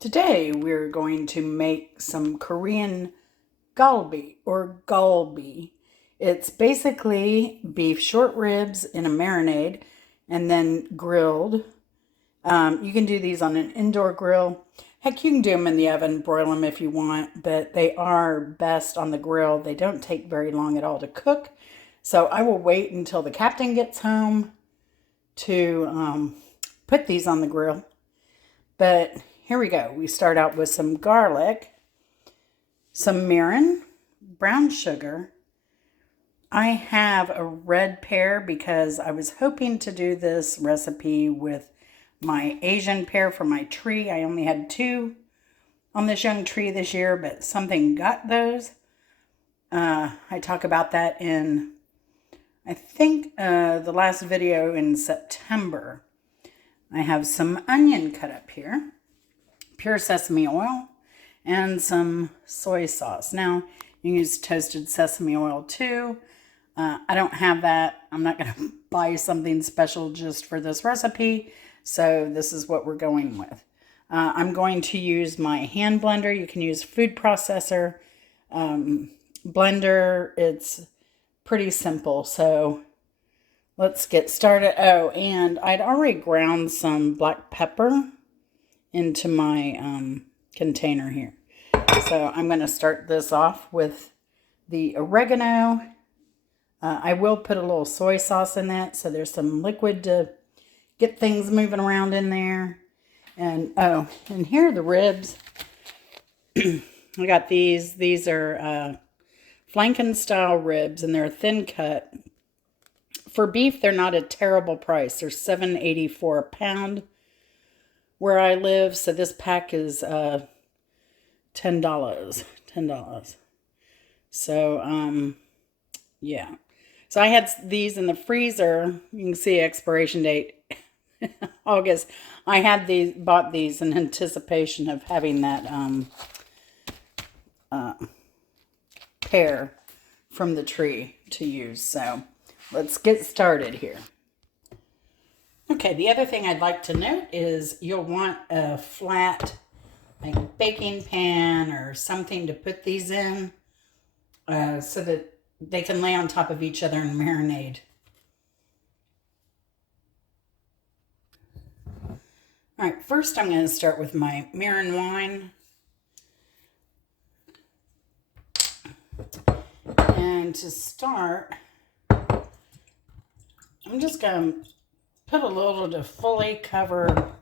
Today we're going to make some Korean Galbi or Galbi. It's basically beef short ribs in a marinade and then grilled. You can do these on an indoor grill. Heck, you can do them in the oven, broil them if you want, but they are best on the grill. They don't take very long at all to cook. So I will wait until the captain gets home to put these on the grill. But here we go. We start out with some garlic, some mirin, brown sugar. I have a red pear because I was hoping to do this recipe with my Asian pear for my tree. I only had 2 on this young tree this year, but something got those. I talk about that in, I think, the last video in September. I have some onion cut up here, pure sesame oil, and some soy sauce. Now, you can use toasted sesame oil too. I don't have that. I'm not going to buy something special just for this recipe, so this is what we're going with. I'm going to use my hand blender. You can use food processor blender. It's pretty simple, so let's get started. Oh, and I'd already ground some black pepper into my container here. So I'm going to start this off with the oregano. I will put a little soy sauce in that, so there's some liquid to get things moving around in there. And oh, and here are the ribs. I got these. These are flanken style ribs, and they're thin cut. For beef, they're not a terrible price. They're $7.84 a pound where I live. So this pack is $10. $10. So yeah. So I had these in the freezer. You can see expiration date August. I had bought these in anticipation of having that pear from the tree to use. So let's get started here. Okay, the other thing I'd like to note is you'll want a flat baking pan or something to put these in so that they can lay on top of each other and marinate. All right, first I'm going to start with my mirin wine. And to start, I'm just going to put a little to fully cover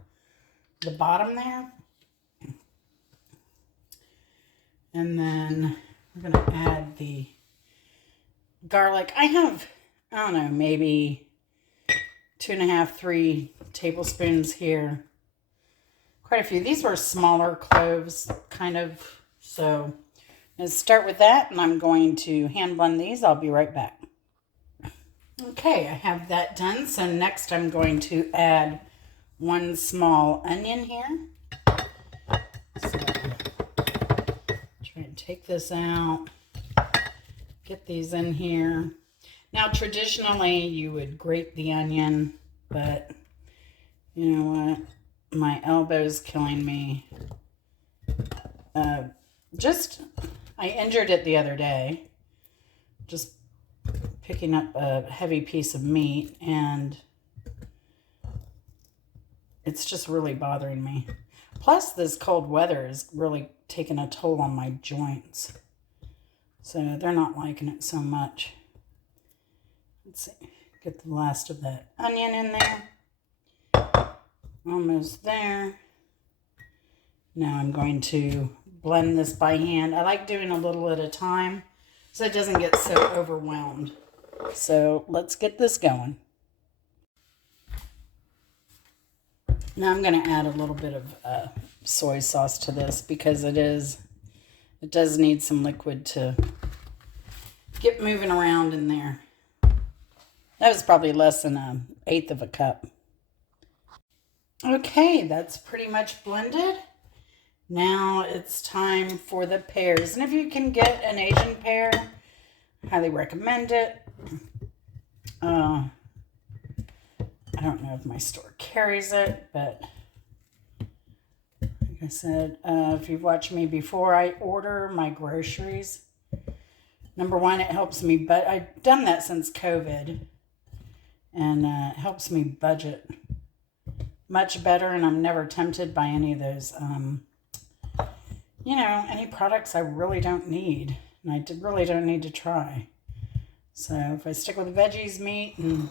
the bottom there. And then we're going to add the garlic. I have, I don't know, maybe 2.5, 3 tablespoons here. Quite a few. These were smaller cloves, kind of. So let's start with that, and I'm going to hand blend these. I'll be right back. Okay, I have that done. So next I'm going to add 1 small onion here. So try and take this out. Get these in here. Now, traditionally, you would grate the onion, but you know what? My elbow's killing me. I injured it the other day. Just picking up a heavy piece of meat, and it's just really bothering me. Plus, this cold weather is really taking a toll on my joints. So they're not liking it so much. Let's see. Get the last of that onion in there. Almost there. Now I'm going to blend this by hand. I like doing a little at a time so it doesn't get so overwhelmed. So let's get this going. Now I'm going to add a little bit of soy sauce to this because it does need some liquid to get moving around in there. That was probably less than 1/8 of a cup. Okay, that's pretty much blended. Now it's time for the pears. And if you can get an Asian pear, I highly recommend it. I don't know if my store carries it, but I I said, if you've watched me before, I order my groceries. Number one, it helps me, but I've done that since COVID, and it helps me budget much better, and I'm never tempted by any of those, any products I really don't need, and I really don't need to try. So if I stick with veggies, meat, and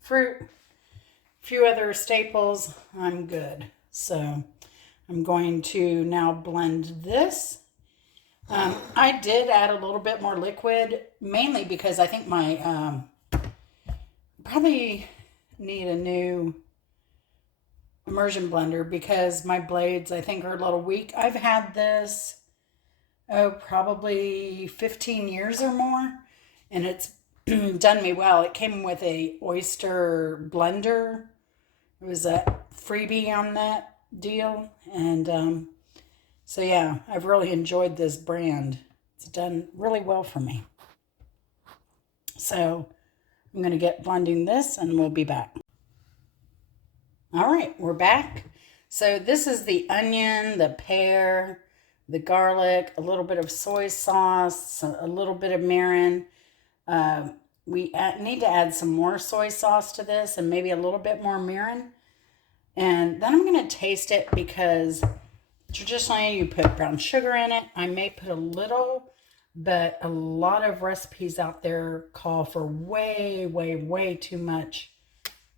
fruit, a few other staples, I'm good. So I'm going to now blend this. I did add a little bit more liquid, mainly because I think my, probably need a new immersion blender because my blades, I think, are a little weak. I've had this, probably 15 years or more, and it's done me well. It came with a oyster blender. It was a freebie on that deal, and so yeah, I've really enjoyed this brand. It's done really well for me. So I'm going to get blending this and we'll be back. All right, we're back. So this is the onion, the pear, the garlic, a little bit of soy sauce, a little bit of mirin. We need to add some more soy sauce to this and maybe a little bit more mirin. And then I'm going to taste it because traditionally you put brown sugar in it. I may put a little, but a lot of recipes out there call for way, way, way too much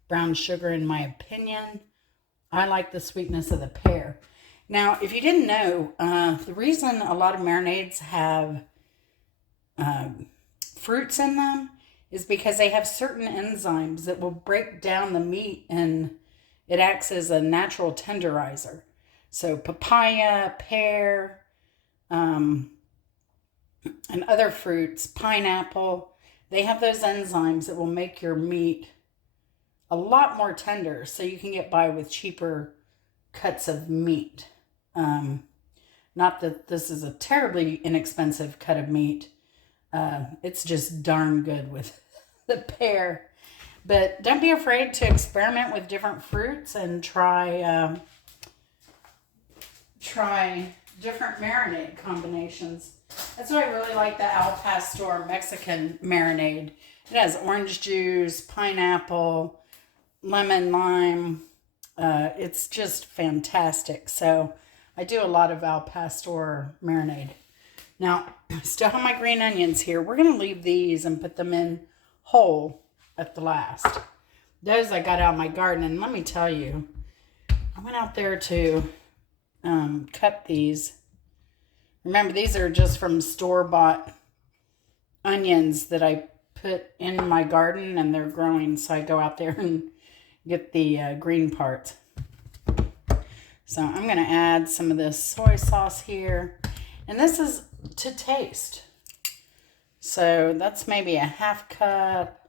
brown sugar in my opinion. I like the sweetness of the pear. Now, if you didn't know, the reason a lot of marinades have fruits in them is because they have certain enzymes that will break down the meat and it acts as a natural tenderizer. So papaya, pear, and other fruits, pineapple, they have those enzymes that will make your meat a lot more tender so you can get by with cheaper cuts of meat. Not that this is a terribly inexpensive cut of meat. It's just darn good with the pear. But don't be afraid to experiment with different fruits and try different marinade combinations. That's why I really like the Al Pastor Mexican marinade. It has orange juice, pineapple, lemon, lime. It's just fantastic. So I do a lot of Al Pastor marinade. Now, I still have my green onions here. We're going to leave these and put them in whole at the last. Those I got out of my garden, and let me tell you, I went out there to cut these. Remember, these are just from store-bought onions that I put in my garden, and they're growing, so I go out there and get the green parts. So I'm going to add some of this soy sauce here, and this is to taste. So that's maybe a half cup.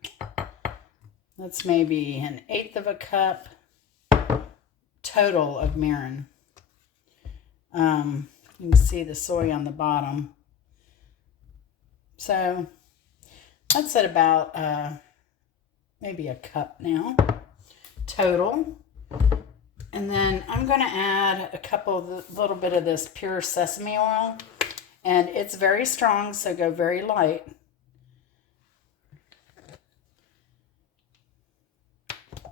That's maybe an eighth of a cup total of mirin. You can see the soy on the bottom. So that's at about maybe a cup now total. And then I'm going to add a little bit of this pure sesame oil. And it's very strong, so go very light.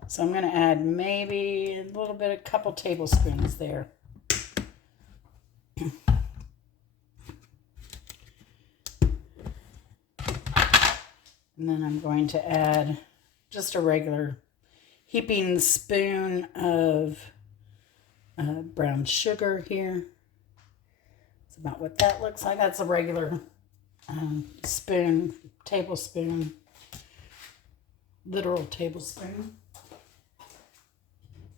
So I'm going to add maybe a little bit, a couple tablespoons there. And then I'm going to add just a regular heaping spoon of brown sugar here. That's about what that looks like. That's a regular tablespoon, literal tablespoon.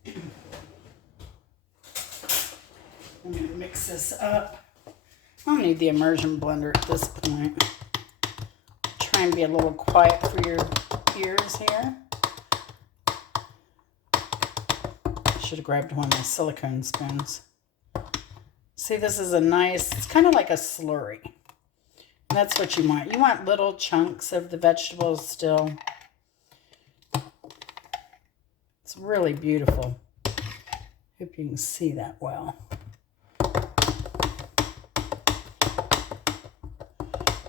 I'm going to mix this up. I'll need the immersion blender at this point. Try and be a little quiet for your ears here. I should have grabbed one of my silicone spoons. See, this is a nice, it's kind of like a slurry. And that's what you want. You want little chunks of the vegetables still. It's really beautiful. Hope you can see that well.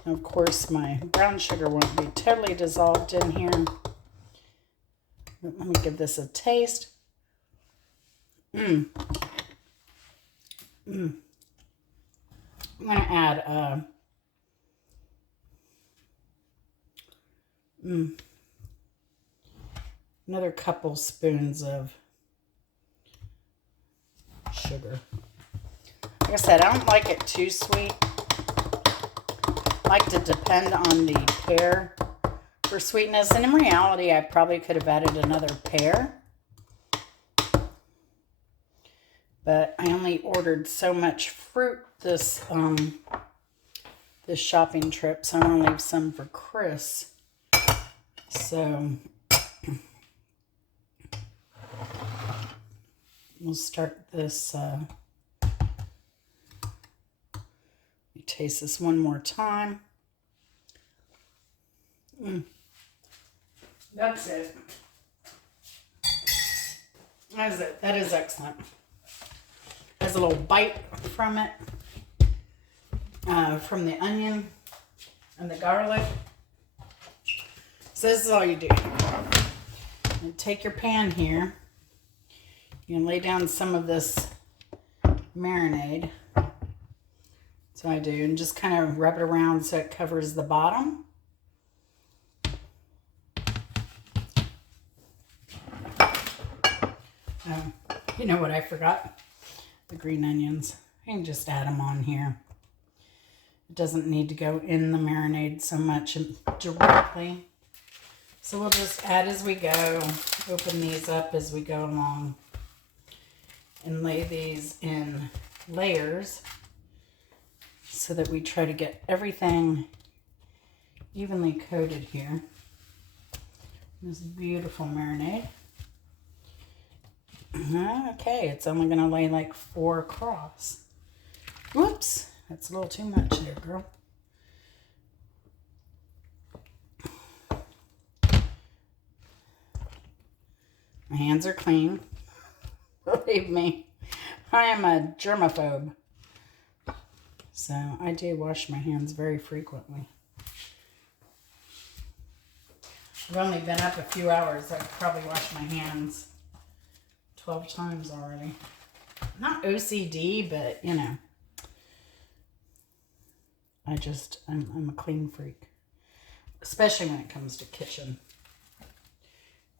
Of course, my brown sugar won't be totally dissolved in here. Let me give this a taste. I'm going to add another couple spoons of sugar. Like I said, I don't like it too sweet. I like to depend on the pear for sweetness. And in reality, I probably could have added another pear. But I only ordered so much fruit this shopping trip, so I'm gonna leave some for Chris. So we'll start this. Let me taste this one more time. That's it. That is it. That is excellent. There's a little bite from it, from the onion and the garlic. So this is all you do. You take your pan here. You can lay down some of this marinade. That's what I do. And just kind of rub it around so it covers the bottom. You know what I forgot? The green onions. I can just add them on here. It doesn't need to go in the marinade so much directly. So we'll just add as we go. Open these up as we go along. And lay these in layers so that we try to get everything evenly coated here. This beautiful marinade. Okay, it's only going to lay like 4 across. Whoops, that's a little too much there, girl. My hands are clean. Believe me, I am a germaphobe. So I do wash my hands very frequently. I've only been up a few hours. I've probably washed my hands 12 times already. Not OCD, but you know. I'm a clean freak. Especially when it comes to kitchen.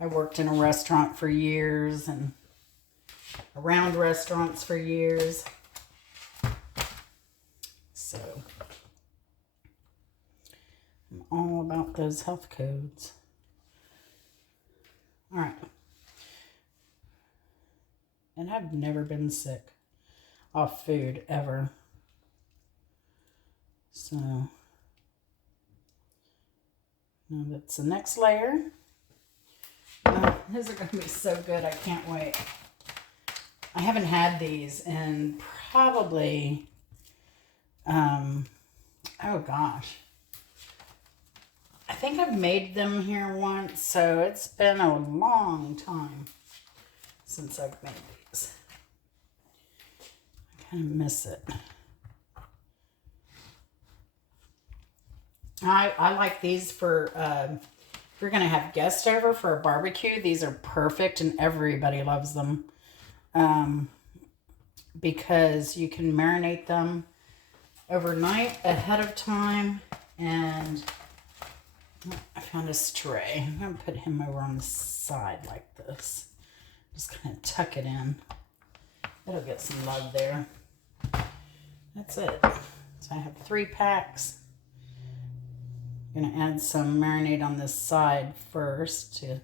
I worked in a restaurant for years and around restaurants for years. So I'm all about those health codes. All right. And I've never been sick off food ever. So now that's the next layer. Oh, these are going to be so good. I can't wait. I haven't had these in probably, oh gosh. I think I've made them here once, so it's been a long time since I've made these. I kind of miss it. I like these for, if you're going to have guests over for a barbecue, these are perfect and everybody loves them. Because you can marinate them overnight ahead of time. And I found a stray. I'm going to put him over on the side like this. Just kind of tuck it in. It'll get some love there. That's it. So I have 3 packs. I'm going to add some marinade on this side first to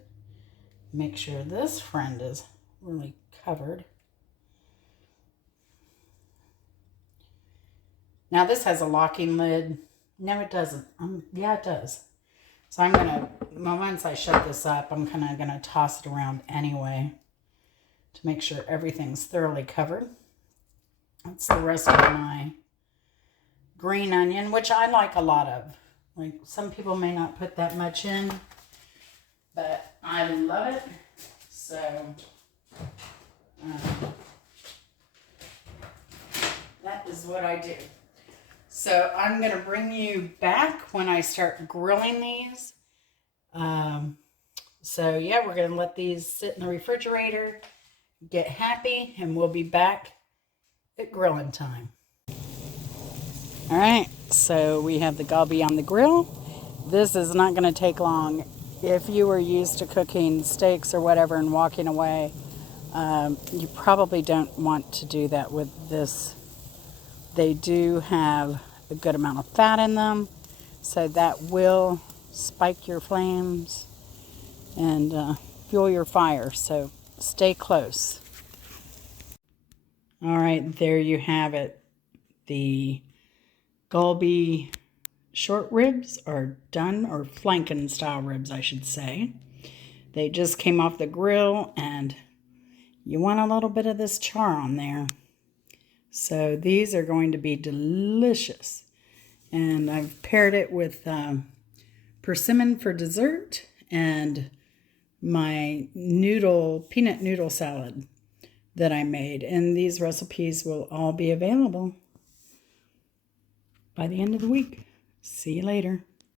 make sure this friend is really covered. Now this has a locking lid. No, it doesn't. Yeah, it does. So I'm going to, once I shut this up, I'm kind of going to toss it around anyway to make sure everything's thoroughly covered. That's the rest of my green onion, which I like a lot of. Like, some people may not put that much in, but I love it. So, that is what I do. So I'm going to bring you back when I start grilling these. So yeah, we're going to let these sit in the refrigerator, get happy, and we'll be back at grilling time. All right, so we have the Galbi on the grill. This is not going to take long. If you were used to cooking steaks or whatever and walking away, you probably don't want to do that with this. They do have a good amount of fat in them, so that will spike your flames and fuel your fire, so stay close. All right, there you have it. The Galbi short ribs are done, or flanken style ribs, I should say. They just came off the grill, and you want a little bit of this char on there. So these are going to be delicious. And I've paired it with persimmon for dessert and my peanut noodle salad that I made. And these recipes will all be available by the end of the week. See you later.